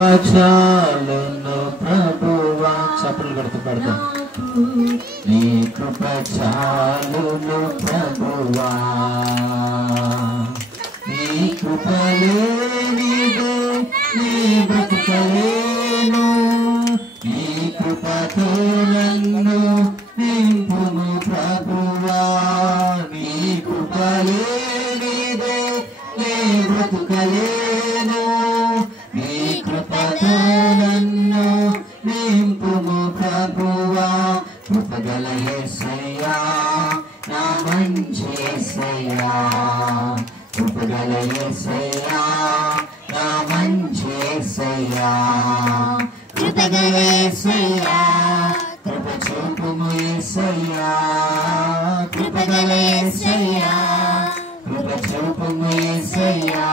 చాలును ప్రభువా చప్పట్లు కొడుతూ పడతాం. నీ కృప చాలును ప్రభువా, నీ కృప లేనిదే నీ బ్రతుకలేను, నీ కృపతో నన్ను నింపుము ప్రభువా, నీ కృప లేనిదే నీ బ్రతుకలేను, నీ కృపతో నన్ను నింపుము ప్రభువా. కృపగల యేసయ్యా నా మంచి యేసయ్యా, కృపగల యేసయ్యా నా మంచి యేసయ్యా, కృపగల యేసయ్యా కృప చూపుము యేసయ్యా, కృపగల యేసయ్యా కృప చూపుము యేసయ్యా,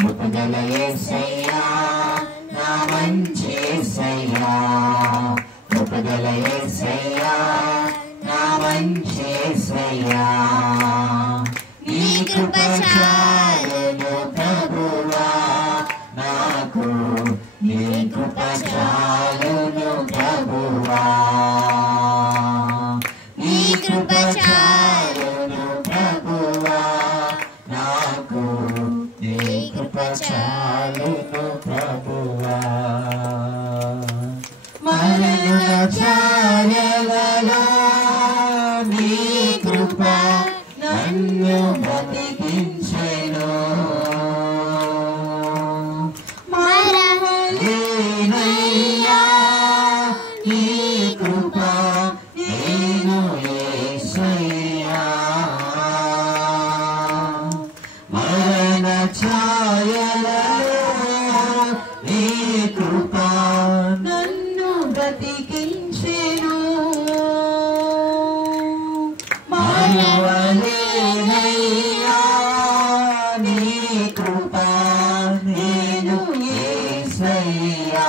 కృపగల యేసయ్యా నా మంచి యేసయ్యా, కృపగల యేసయ్యా నా మంచి యేసయ్యా. నీ కృప చాలును ప్రభువా నాకు, నీ కృప చాలును ప్రభువా, నీ కృప చాలును ప్రభువా నాకు, నీ కృప చాలును ప్రభువా. మరణ ఛాయలలో నీ కృప నన్ను బ్రతికించెను, మరవలేనయ్యా నీ కృప నేను యేసయ్యా, మరణ ఛాయలలో నీ కృప నన్ను బ్రతికించెను, మరవలేనయ్యా నీ కృప నేను యేసయ్యా,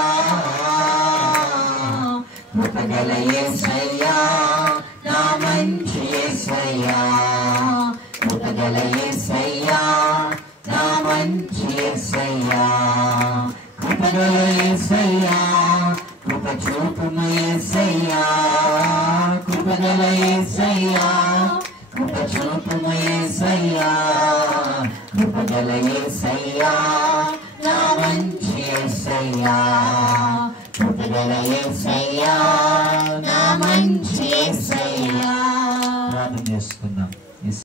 కృపగల యేసయ్యా నా మంచి యేసయ్యా, కృపగల యేసయ్యా నా మంచి యేసయ్యా, కృపగల యేసయ్యా కృప చూపుము యేసయ్యా, కృపగల యేసయ్యా కృప చూపుము యేసయ్యా, కృపగల యేసయ్యా నా మంచి యేసయ్యా, కృపగల యేసయ్యా